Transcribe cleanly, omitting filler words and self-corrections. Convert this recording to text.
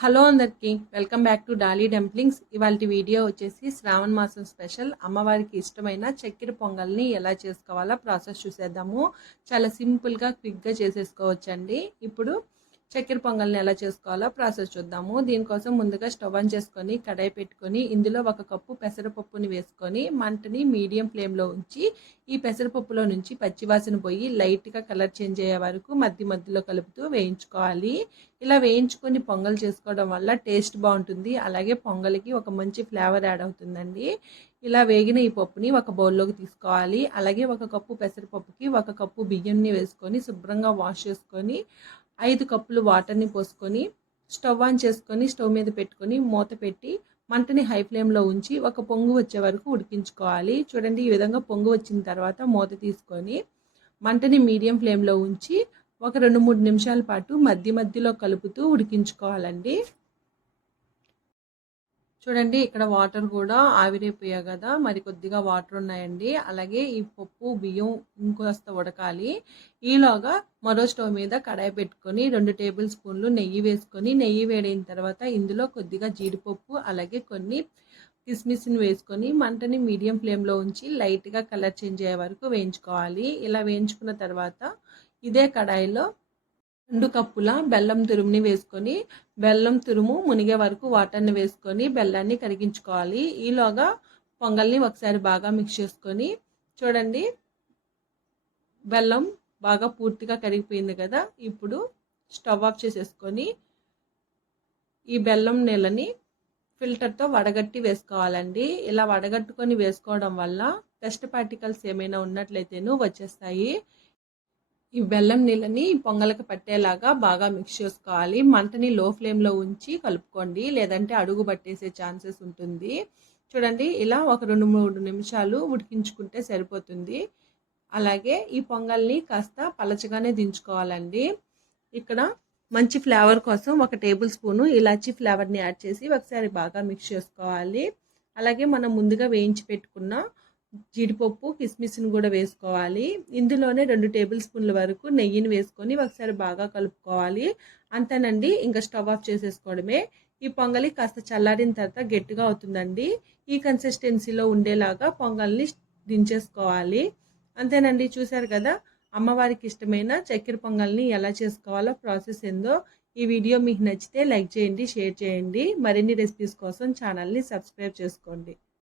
Hello అందరికీ welcome back to Dolly dumplings. ఇవాల్టి video వచ్చేసి శ్రావణ మాసం స్పెషల్ అమ్మవారికి ఇష్టమైన చక్కెర పొంగల్ని ఎలా చేసుకోవాలో ప్రాసెస్ చూసేద్దాము. చాలా సింపుల్గా క్విక్గా చేసేసుకోవచ్చండి. ఇప్పుడు చక్కెర పొంగల్ని ఎలా చేసుకోవాలో ప్రాసెస్ చూద్దాము. దీనికోసం ముందుగా స్టవ్ ఆన్ చేసుకొని కడాయి పెట్టుకొని ఇందులో 1 కప్పు పెసరపప్పుని వేసుకొని మంటని మీడియం ఫ్లేమ్లో ఉంచి ఈ పెసరపప్పులో నుంచి పచ్చివాసన పోయి లైట్గా కలర్ చేంజ్ అయ్యే వరకు మధ్యలో కలుపుతూ వేయించుకోవాలి. ఇలా వేయించుకొని పొంగల్ చేసుకోవడం వల్ల టేస్ట్ బాగుంటుంది. అలాగే పొంగల్కి ఒక మంచి ఫ్లేవర్ యాడ్ అవుతుందండి. ఇలా వేగిన ఈ పప్పుని ఒక బౌల్లోకి తీసుకోవాలి. అలాగే 1 కప్పు పెసరపప్పుకి 1 కప్పు బియ్యంని వేసుకొని శుభ్రంగా వాష్ చేసుకొని 5 కప్పులు వాటర్ని పోసుకొని స్టవ్ ఆన్ చేసుకొని స్టవ్ మీద పెట్టుకొని మూత పెట్టి మంటని హై ఫ్లేమ్లో ఉంచి ఒక పొంగు వచ్చే వరకు ఉడికించుకోవాలి. చూడండి, ఈ విధంగా పొంగు వచ్చిన తర్వాత మూత తీసుకొని మంటని మీడియం ఫ్లేమ్లో ఉంచి ఒక 2-3 నిమిషాల పాటు మధ్యలో కలుపుతూ ఉడికించుకోవాలండి. చూడండి, ఇక్కడ వాటర్ కూడా ఆవిరైపోయాయి కదా, మరి కొద్దిగా వాటర్ ఉన్నాయండి. అలాగే ఈ పప్పు బియ్యం ఇంకొస్త ఉడకాలి. ఈలోగా మరో స్టవ్ మీద కడాయి పెట్టుకొని 2 టేబుల్ స్పూన్లు నెయ్యి వేసుకొని నెయ్యి వేడైన తర్వాత ఇందులో కొద్దిగా జీడిపప్పు అలాగే కొన్ని కిస్మిస్ని వేసుకొని మంటని మీడియం ఫ్లేమ్లో ఉంచి లైట్గా కలర్ చేంజ్ అయ్యే వరకు వేయించుకోవాలి. ఇలా వేయించుకున్న తర్వాత ఇదే కడాయిలో 2 కప్పుల బెల్లం తురుముని వేసుకొని బెల్లం తురుము మునిగే వరకు వాటర్ని వేసుకొని బెల్లాన్ని కరిగించుకోవాలి. ఈలోగా పొంగల్ని ఒకసారి బాగా మిక్స్ చేసుకొని చూడండి, బెల్లం బాగా పూర్తిగా కరిగిపోయింది కదా. ఇప్పుడు స్టవ్ ఆఫ్ చేసేసుకొని ఈ బెల్లం నీళ్ళని ఫిల్టర్తో వడగట్టి వేసుకోవాలండి. ఇలా వడగట్టుకొని వేసుకోవడం వల్ల డస్ట్ పార్టికల్స్ ఏమైనా ఉన్నట్లయితేనూ వచ్చేస్తాయి. ఈ బెల్లం నీళ్ళని పొంగలకు పట్టేలాగా బాగా మిక్స్ చేసుకోవాలి. మంటని లో ఫ్లేమ్లో ఉంచి కలుపుకోండి, లేదంటే అడుగు పట్టేసే ఛాన్సెస్ ఉంటుంది. చూడండి, ఇలా ఒక 2-3 నిమిషాలు ఉడికించుకుంటే సరిపోతుంది. అలాగే ఈ పొంగల్ని కాస్త పలచగానే దించుకోవాలండి. ఇక్కడ మంచి ఫ్లేవర్ కోసం 1 టేబుల్ స్పూను ఇలాచీ ఫ్లేవర్ని యాడ్ చేసి ఒకసారి బాగా మిక్స్ చేసుకోవాలి. అలాగే మనం ముందుగా వేయించి పెట్టుకున్న జీడిపప్పు కిస్మిస్ని కూడా వేసుకోవాలి. ఇందులోనే 2 టేబుల్ స్పూన్ల వరకు నెయ్యిని వేసుకొని ఒకసారి బాగా కలుపుకోవాలి. అంతేనండి, ఇంకా స్టవ్ ఆఫ్ చేసేసుకోవడమే. ఈ పొంగలి కాస్త చల్లారిన తర్వాత గట్టిగా అవుతుందండి. ఈ కన్సిస్టెన్సీలో ఉండేలాగా పొంగల్ని దించేసుకోవాలి. అంతేనండి, చూసారు కదా అమ్మవారికి ఇష్టమైన చక్కెర పొంగల్ని ఎలా చేసుకోవాలో ప్రాసెస్ ఏందో. ఈ వీడియో మీకు నచ్చితే లైక్ చేయండి, షేర్ చేయండి. మరిన్ని రెసిపీస్ కోసం ఛానల్ని సబ్స్క్రైబ్ చేసుకోండి.